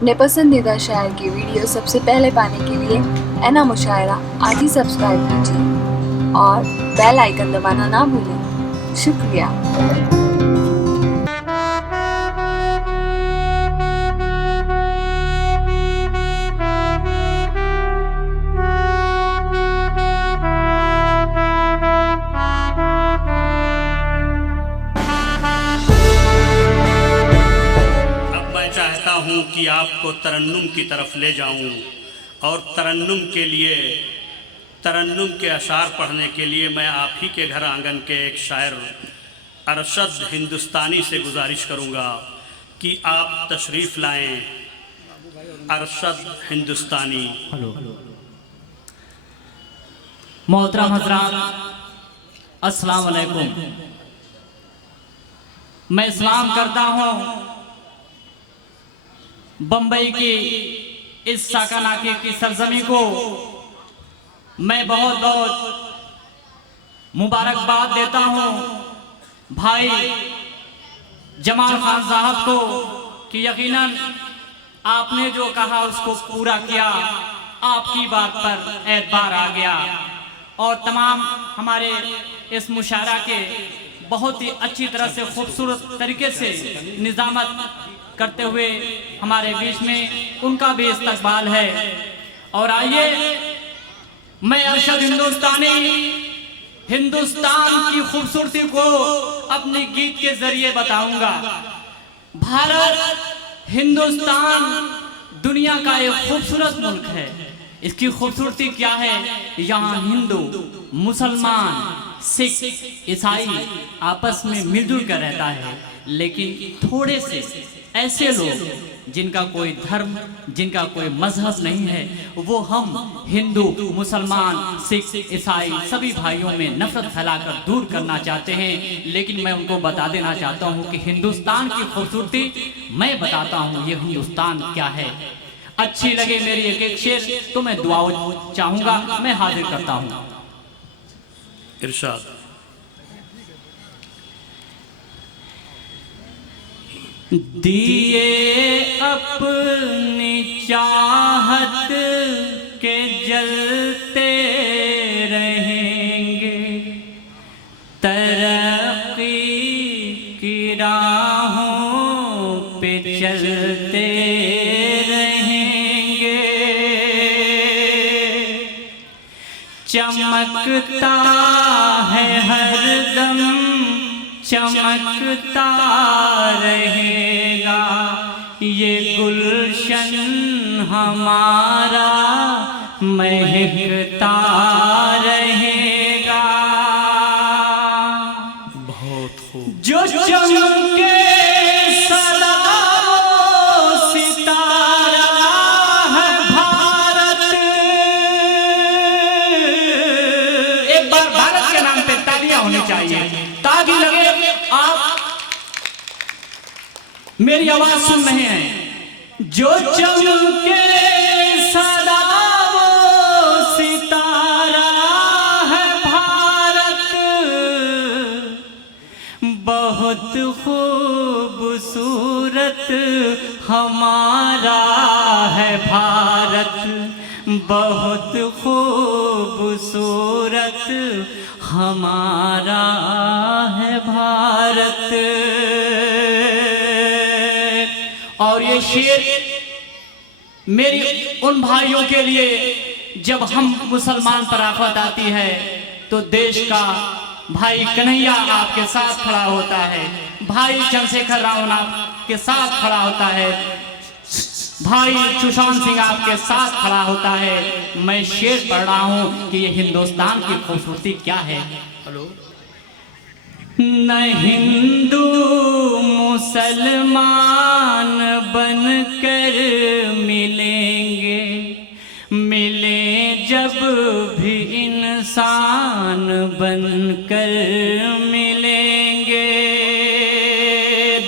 अपने पसंदीदा शायर की वीडियो सबसे पहले पाने के लिए एना मुशायरा आज ही सब्सक्राइब कीजिए और बेल आइकन दबाना ना भूलें। शुक्रिया। चाहता हूँ कि आपको तरन्नुम की तरफ ले जाऊँ और तरन्नुम के लिए, तरन्नुम के अशार पढ़ने के लिए मैं आप ही के घर आंगन के एक शायर अरशद हिंदुस्तानी से गुजारिश करूँगा कि आप तशरीफ़ लाएं। अरशद हिंदुस्तानी। मोहतरम हज़रात, अस्सलाम वालेकुम। मैं सलाम करता हूँ बम्बई की इस साकानाके की सरजमी को। मैं बहुत बहुत मुबारकबाद देता हूँ भाई जमाल खान साहब को कि यकीनन आपने जो कहा उसको पूरा किया, आपकी बात पर एतबार आ गया और तमाम हमारे इस मुशायरा के बहुत ही अच्छी तरह से खूबसूरत तरीके से निज़ामत करते हुए हमारे बीच में उनका भी इस्तकबाल है। और आइए मैं अरशद हिंदुस्तानी हिंदुस्तान की खूबसूरती को अपने गीत के जरिए बताऊंगा। भारत हिंदुस्तान दुनिया का एक खूबसूरत मुल्क है। इसकी खूबसूरती क्या है? यहाँ हिंदू, मुसलमान, सिख, ईसाई आपस में मिलजुल कर रहता है, लेकिन थोड़े से ऐसे लोग जिनका कोई धर्म, जिनका कोई मजहब नहीं है, वो हम हिंदू, मुसलमान, सिख, ईसाई सभी भाइयों में नफरत फैलाकर दूर करना चाहते हैं। लेकिन मैं उनको बता देना चाहता हूँ कि हिंदुस्तान की खूबसूरती मैं बताता हूँ ये हिंदुस्तान क्या है। अच्छी लगे मेरी एक एक शेर तो मैं दुआ चाहूँगा, मैं हाजिर करता हूँ। इरशाद। दिए अपनी चाहत के जलते रहेंगे, तरक्की की राहों पे चलते रहेंगे। चमकता है हरदम, चमकता रहेगा ये गुलशन हमारा, महकता रहेगा। बहुत खूब। जो चमके सदा सितारा है भारत। एक बार भारत के नाम पे तालियां होनी चाहिए ताकि लगे आप मेरी आवाज सुन रहे हैं। जो चमके सदा वो सितारा है भारत, बहुत खूबसूरत हमारा है भारत, बहुत खूबसूरत हमारा है भारत। और ये शेर मेरी उन भाइयों के लिए जब हम मुसलमान पर आफत आती है तो देश का भाई कन्हैया आपके साथ खड़ा होता है, भाई चंद्रशेखर राव आपके साथ खड़ा होता है, भाई सुशांत सिंह आपके साथ खड़ा होता है। मैं शेर पढ़ रहा हूं कि ये हिंदुस्तान की खूबसूरती क्या है। हेलो। न हिंदू मुसलमान बनकर मिलेंगे, मिले जब भी इंसान बनकर मिलेंगे।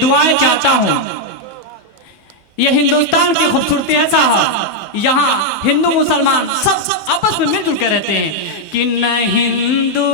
दुआएं चाहता हूं। ये हिंदुस्तान की खूबसूरती ऐसा है, यहाँ हिंदू मुसलमान सब आपस में मिलजुल के रहते हैं कि न हिंदू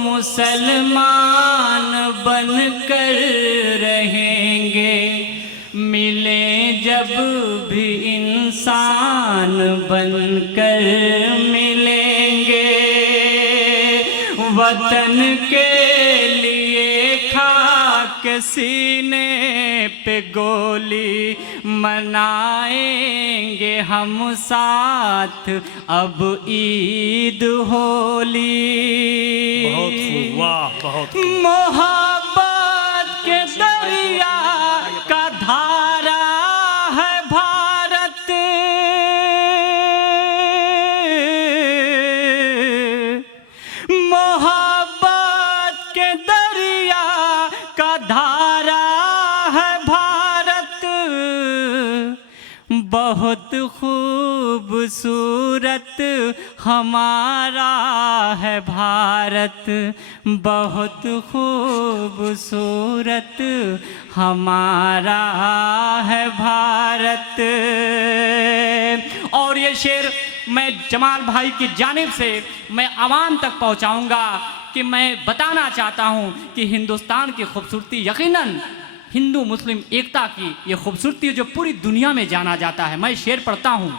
मुसलमान बनकर रहेंगे, मिले जब भी इंसान बनकर मिलेंगे, वतन के लिए खाक सीने पे गोली मनाएंगे हम साथ अब ईद होली। बहुत खूब, वाह, बहुत खूब। मोहब्बत के दरिया का धारा है भारत, मोहब्बत के दरिया का धारा है भारत, बहुत खूबसूरत हमारा है भारत, बहुत खूबसूरत हमारा है भारत। और ये शेर मैं जमाल भाई की जानिब से मैं आवाम तक पहुंचाऊंगा कि मैं बताना चाहता हूं कि हिंदुस्तान की खूबसूरती यकीनन हिंदू मुस्लिम एकता की ये खूबसूरती जो पूरी दुनिया में जाना जाता है। मैं शेर पढ़ता हूं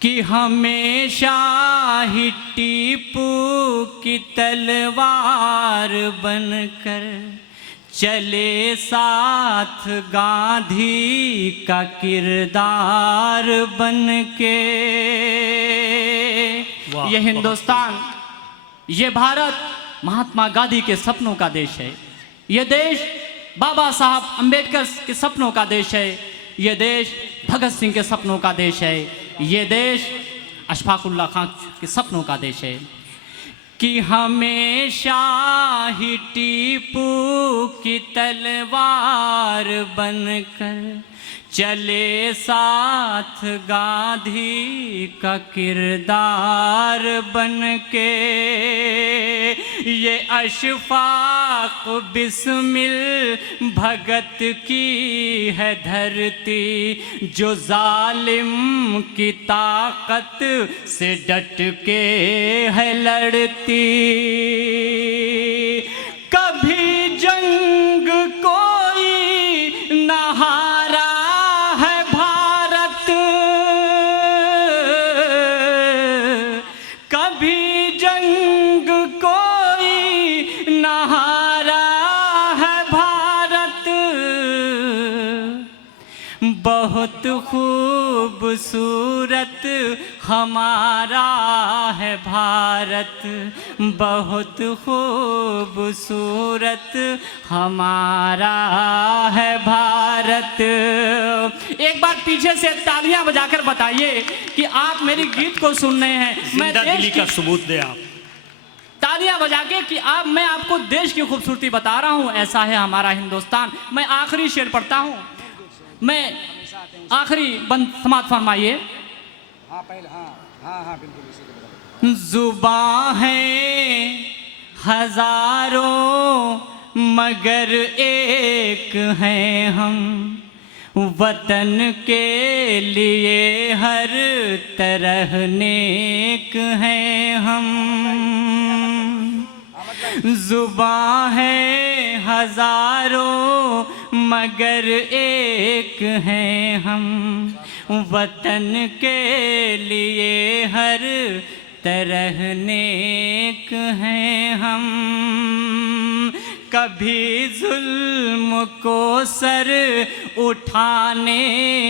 कि हमेशा ही टीपू की तलवार बनकर चले साथ गांधी का किरदार बनके। ये हिंदुस्तान, ये भारत महात्मा गांधी के सपनों का देश है। ये देश बाबा साहब अंबेडकर के सपनों का देश है। ये देश भगत सिंह के सपनों का देश है। ये देश अशफाकुल्ला खान के सपनों का देश है कि हमेशा ही टीपू की तलवार बनकर चले साथ गांधी का किरदार बनके। ये अशफाक बिस्मिल भगत की है धरती, जो जालिम की ताकत से डट के है लड़ती। कभी जंग कोई न हारा है भारत, कभी जंग कोई न हारा है भारत, बहुत खूबसूरत हमारा है भारत, बहुत खूबसूरत हमारा है भारत। एक बार पीछे से तालियां बजाकर बताइए कि आप मेरी गीत को सुन रहे हैं। मैं जिंदा देश दिली की का सबूत दें आप। तालियां बजा के कि मैं आपको देश की खूबसूरती बता रहा हूं। ऐसा है हमारा हिंदुस्तान। मैं आखिरी शेर पढ़ता हूं। मैं आखिरी बंद समाप्त फरमाइए। जुबां है हजारों मगर एक हैं हम, वतन के लिए हर तरह नेक हैं हम। जुबां है हजारों मगर एक हैं हम, वतन के लिए हर तरह नेक हैं हम। कभी जुल्म को सर उठाने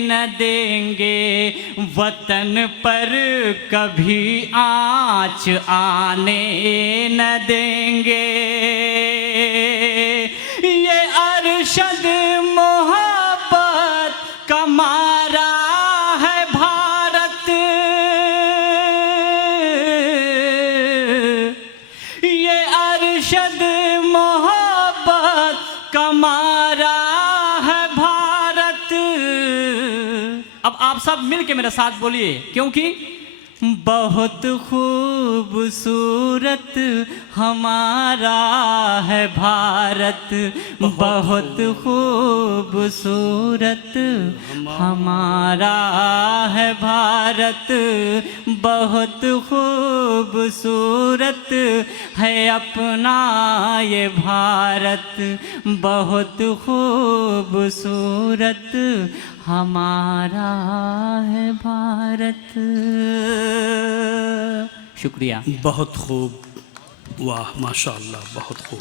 न देंगे, वतन पर कभी आँच आने न देंगे। ये अरशद मोहब्बत का मारा है भारत, ये अरशद मोहब्बत का मारा है भारत। अब आप सब मिल के मेरे साथ बोलिए, क्योंकि बहुत खूबसूरत हमारा है भारत, बहुत खूबसूरत हमारा है भारत, बहुत खूबसूरत है अपना ये भारत, बहुत खूबसूरत हमारा है भारत। शुक्रिया। बहुत खूब, वाह माशाअल्लाह, बहुत खूब।